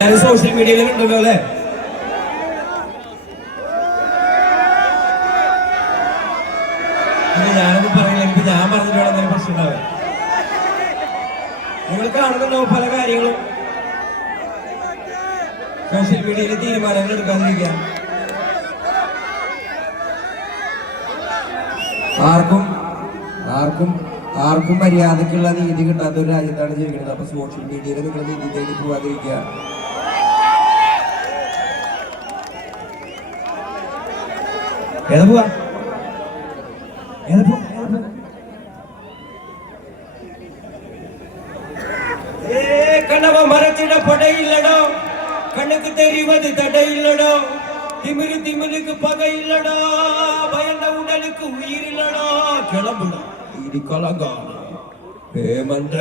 Social മീഡിയയിലുണ്ടല്ലോ അല്ലേ? ഞാനൊന്നും പറയില്ല, എനിക്ക് ഞാൻ പറഞ്ഞിട്ട് എന്തെങ്കിലും പ്രശ്നം ഉണ്ടാവുക. നിങ്ങൾ കാണുന്നുണ്ടോ പല കാര്യങ്ങളും സോഷ്യൽ മീഡിയയിൽ തീരുമാനങ്ങൾ എടുക്കാതിരിക്കുക. ആർക്കും മര്യാദക്കുള്ള നീതി കിട്ടാത്ത ഒരു രാജ്യത്താണ് ജീവിക്കുന്നത്. അപ്പൊ സോഷ്യൽ മീഡിയയിൽ നിങ്ങൾ നീതി തേടി പോവാതിരിക്കുക. ഏതാ പോവാ? കണ്ണവ മരത്തിട പടയില്ലടോ, കണ്ണുക്ക് തെരിവത് തടയില്ലടോ, തിമിருக்கு പകയില്ലടോ, ഭയണ്ട ഉടലുക്ക് ഉയിരില്ലടോ, കിളമ്പുട ഇരിക്കൊളങ്കാണ് ഹേമന്ത.